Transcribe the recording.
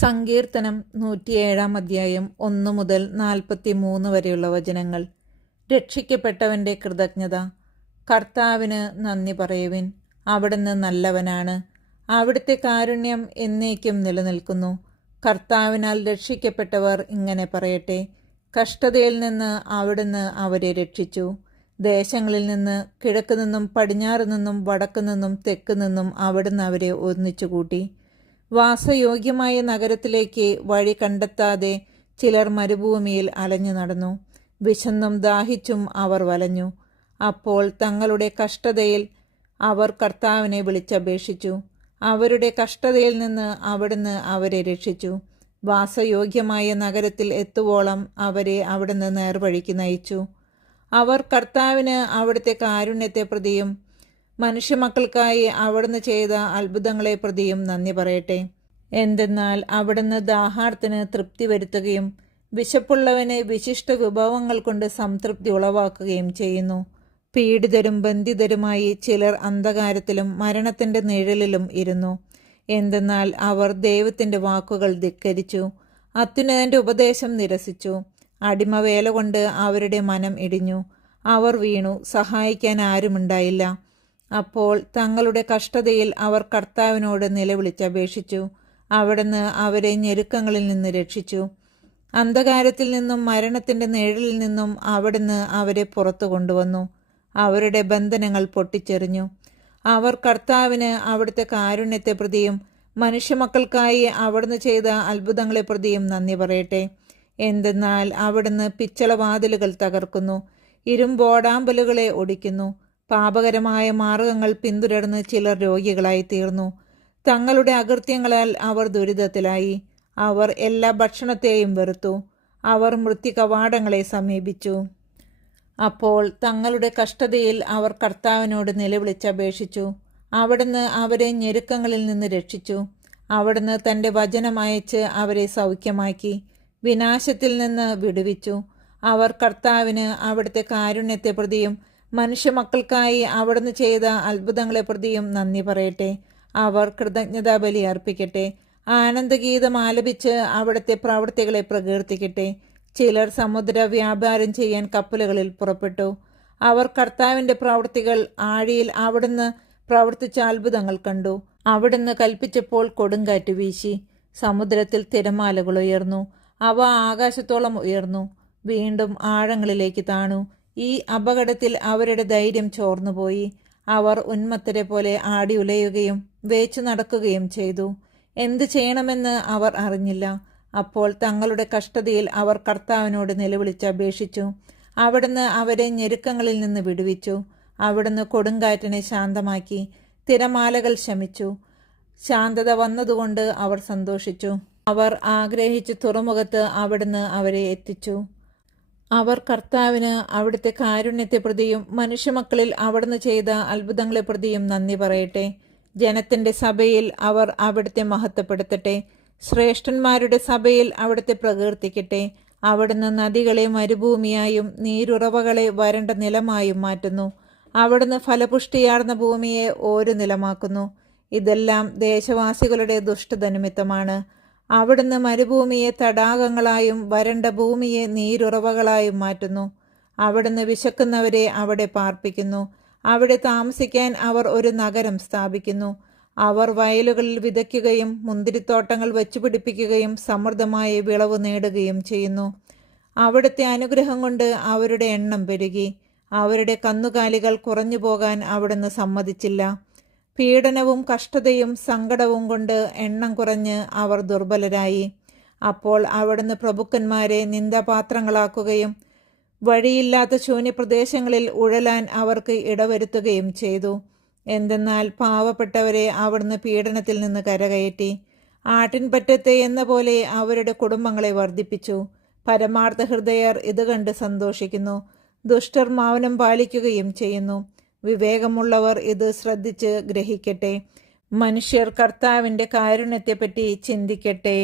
സങ്കീർത്തനം 107 അധ്യായം 1 മുതൽ 43 വരെയുള്ള വചനങ്ങൾ. രക്ഷിക്കപ്പെട്ടവന്റെ കൃതജ്ഞത. കർത്താവിന് നന്ദി പറയുവിൻ, അവിടുന്ന് നല്ലവനാണ്, അവിടുത്തെ കാരുണ്യം എന്നേക്കും നിലനിൽക്കുന്നു. കർത്താവിനാൽ രക്ഷിക്കപ്പെട്ടവർ ഇങ്ങനെ പറയട്ടെ, കഷ്ടതയിൽ നിന്ന് അവിടുന്ന് അവരെ രക്ഷിച്ചു. ദേശങ്ങളിൽ നിന്ന്, കിഴക്ക് നിന്നും പടിഞ്ഞാറ് നിന്നും വടക്കു നിന്നും തെക്ക് നിന്നും അവിടുന്ന് അവരെ ഒന്നിച്ചുകൂട്ടി. വാസയോഗ്യമായ നഗരത്തിലേക്ക് വഴി കണ്ടെത്താതെ ചിലർ മരുഭൂമിയിൽ അലഞ്ഞു നടന്നു. വിശന്നും ദാഹിച്ചും അവർ വലഞ്ഞു. അപ്പോൾ തങ്ങളുടെ കഷ്ടതയിൽ അവർ കർത്താവിനെ വിളിച്ചപേക്ഷിച്ചു. അവരുടെ കഷ്ടതയിൽ നിന്ന് അവിടുന്ന് അവരെ രക്ഷിച്ചു. വാസയോഗ്യമായ നഗരത്തിൽ എത്തുവോളം അവരെ അവിടുന്ന് നേർവഴിക്ക് നയിച്ചു. അവർ കർത്താവിന് അവിടുത്തെ കാരുണ്യത്തെ പ്രതിയും മനുഷ്യമക്കൾക്കായി അവിടുന്ന് ചെയ്ത അത്ഭുതങ്ങളെ പ്രതിയും നന്ദി പറയട്ടെ. എന്തെന്നാൽ അവിടുന്ന് ദാഹാർത്തിന് തൃപ്തി വരുത്തുകയും വിശപ്പുള്ളവന് വിശിഷ്ട വിഭവങ്ങൾ കൊണ്ട് സംതൃപ്തി ഉളവാക്കുകയും ചെയ്യുന്നു. പീഡിതരും ബന്ധിതരുമായി ചിലർ അന്ധകാരത്തിലും മരണത്തിന്റെ നിഴലിലും ഇരുന്നു. എന്തെന്നാൽ അവർ ദൈവത്തിന്റെ വാക്കുകൾ ധിക്കരിച്ചു, അത്യുന്നതന്റെ ഉപദേശം നിരസിച്ചു. അടിമവേല കൊണ്ട് അവരുടെ മനം ഇടിഞ്ഞു. അവർ വീണു, സഹായിക്കാൻ ആരുമുണ്ടായില്ല. അപ്പോൾ തങ്ങളുടെ കഷ്ടതയിൽ അവർ കർത്താവിനോട് നിലവിളിച്ചപേക്ഷിച്ചു. അവിടുന്ന് അവരെ ഞെരുക്കങ്ങളിൽ നിന്ന് രക്ഷിച്ചു. അന്ധകാരത്തിൽ നിന്നും മരണത്തിന്റെ നിഴലിൽ നിന്നും അവിടുന്ന് അവരെ പുറത്തു കൊണ്ടുവന്നു. അവരുടെ ബന്ധനങ്ങൾ പൊട്ടിച്ചെറിഞ്ഞു. അവർ കർത്താവിന് അവിടുത്തെ കാരുണ്യത്തെ പ്രതിയും മനുഷ്യമക്കൾക്കായി അവിടുന്ന് ചെയ്ത അത്ഭുതങ്ങളെ പ്രതിയും നന്ദി പറയട്ടെ. എന്തെന്നാൽ അവിടുന്ന് പിച്ചളവാതിലുകൾ തകർക്കുന്നു, ഇരുമ്പോടാമ്പലുകളെ ഒടിക്കുന്നു. പാപകരമായ മാർഗങ്ങൾ പിന്തുടർന്ന് ചിലർ രോഗികളായി തീർന്നു. തങ്ങളുടെ അകൃത്യങ്ങളാൽ അവർ ദുരിതത്തിലായി. അവർ എല്ലാ ഭക്ഷണത്തെയും വെറുത്തു. അവർ മൃത്യുകവാടങ്ങളെ സമീപിച്ചു. അപ്പോൾ തങ്ങളുടെ കഷ്ടതയിൽ അവർ കർത്താവിനോട് നിലവിളിച്ചപേക്ഷിച്ചു. അവിടുന്ന് അവരെ ഞെരുക്കങ്ങളിൽ നിന്ന് രക്ഷിച്ചു. അവിടുന്ന് തന്റെ വചനം അയച്ച് അവരെ സൗഖ്യമാക്കി, വിനാശത്തിൽ നിന്ന് വിടുവിച്ചു. അവർ കർത്താവിന് അവിടുത്തെ കാരുണ്യത്തെ പ്രതിയും മനുഷ്യമക്കൾക്കായി അവിടുന്ന് ചെയ്ത അത്ഭുതങ്ങളെ പ്രതിയും നന്ദി പറയട്ടെ. അവർ കൃതജ്ഞതാ ബലി അർപ്പിക്കട്ടെ. ആനന്ദഗീതം ആലപിച്ച് അവിടുത്തെ പ്രവൃത്തികളെ പ്രകീർത്തിക്കട്ടെ. ചിലർ സമുദ്ര വ്യാപാരം ചെയ്യാൻ കപ്പലുകളിൽ പുറപ്പെട്ടു. അവർ കർത്താവിന്റെ പ്രവൃത്തികൾ, ആഴിയിൽ അവിടുന്ന് പ്രവർത്തിച്ച അത്ഭുതങ്ങൾ കണ്ടു. അവിടുന്ന് കൽപ്പിച്ചപ്പോൾ കൊടുങ്കാറ്റ് വീശി, സമുദ്രത്തിൽ തിരമാലകൾ ഉയർന്നു. അവ ആകാശത്തോളം ഉയർന്നു, വീണ്ടും ആഴങ്ങളിലേക്ക് താണു. ഈ അപകടത്തിൽ അവരുടെ ധൈര്യം ചോർന്നുപോയി. അവർ ഉന്മത്തരെ പോലെ ആടി ഉലയുകയും വേച്ചു നടക്കുകയും ചെയ്തു. എന്തു ചെയ്യണമെന്ന് അവർ അറിഞ്ഞില്ല. അപ്പോൾ തങ്ങളുടെ കഷ്ടതയിൽ അവർ കർത്താവിനോട് നിലവിളിച്ചപേക്ഷിച്ചു. അവിടുന്ന് അവരെ ഞെരുക്കങ്ങളിൽ നിന്ന് വിടുവിച്ചു. അവിടുന്ന് കൊടുങ്കാറ്റിനെ ശാന്തമാക്കി. തിരമാലകൾ ശമിച്ചു. ശാന്തത വന്നതുകൊണ്ട് അവർ സന്തോഷിച്ചു. അവർ ആഗ്രഹിച്ച തുറമുഖത്ത് അവിടുന്ന് അവരെ എത്തിച്ചു. അവർ കർത്താവിന് അവിടുത്തെ കാരുണ്യത്തെ പ്രതിയും മനുഷ്യമക്കളിൽ അവിടുന്ന് ചെയ്ത അത്ഭുതങ്ങളെ പ്രതിയും നന്ദി പറയട്ടെ. ജനത്തിന്റെ സഭയിൽ അവർ അവിടുത്തെ മഹത്വപ്പെടുത്തട്ടെ. ശ്രേഷ്ഠന്മാരുടെ സഭയിൽ അവിടുത്തെ പ്രകീർത്തിക്കട്ടെ. അവിടുന്ന് നദികളെ മരുഭൂമിയായും നീരുറവകളെ വരണ്ട നിലമായും മാറ്റുന്നു. അവിടുന്ന് ഫലപുഷ്ടിയാർന്ന ഭൂമിയെ ഓരോ നിലമാക്കുന്നു. ഇതെല്ലാം ദേശവാസികളുടെ ദുഷ്ടത നിമിത്തമാണ്. അവിടുന്ന് മരുഭൂമിയെ തടാകങ്ങളായും വരണ്ട ഭൂമിയെ നീരുറവകളായും മാറ്റുന്നു. അവിടുന്ന് വിശക്കുന്നവരെ അവിടെ പാർപ്പിക്കുന്നു. അവിടെ താമസിക്കാൻ അവർ ഒരു നഗരം സ്ഥാപിക്കുന്നു. അവർ വയലുകളിൽ വിതയ്ക്കുകയും മുന്തിരിത്തോട്ടങ്ങൾ വച്ചുപിടിപ്പിക്കുകയും സമൃദ്ധമായ വിളവ് നേടുകയും ചെയ്യുന്നു. അവിടുത്തെ അനുഗ്രഹം കൊണ്ട് അവരുടെ എണ്ണം പെരുകി. അവരുടെ കന്നുകാലികൾ കുറഞ്ഞു പോകാൻ അവിടുന്ന് സമ്മതിച്ചില്ല. പീഡനവും കഷ്ടതയും സങ്കടവും കൊണ്ട് എണ്ണം കുറഞ്ഞ് അവർ ദുർബലരായി. അപ്പോൾ അവിടുന്ന് പ്രഭുക്കന്മാരെ നിന്ദാപാത്രങ്ങളാക്കുകയും വഴിയില്ലാത്ത ശൂന്യപ്രദേശങ്ങളിൽ ഉഴലാൻ അവർക്ക് ഇടവരുത്തുകയും ചെയ്തു. എന്തെന്നാൽ പാവപ്പെട്ടവരെ അവിടുന്ന് പീഡനത്തിൽ നിന്ന് കരകയറ്റി. ആട്ടിൻപറ്റത്തെ എന്ന പോലെ അവരുടെ കുടുംബങ്ങളെ വർദ്ധിപ്പിച്ചു. പരമാർത്ഥ ഹൃദയർ ഇത് കണ്ട് സന്തോഷിക്കുന്നു. ദുഷ്ടർ മൗനം പാലിക്കുകയും ചെയ്യുന്നു. വിവേകമുള്ളവർ ഇത് ശ്രദ്ധിച്ച് ഗ്രഹിക്കട്ടെ. മനുഷ്യർ കർത്താവിന്റെ കാരുണ്യത്തെപ്പറ്റി ചിന്തിക്കട്ടെ.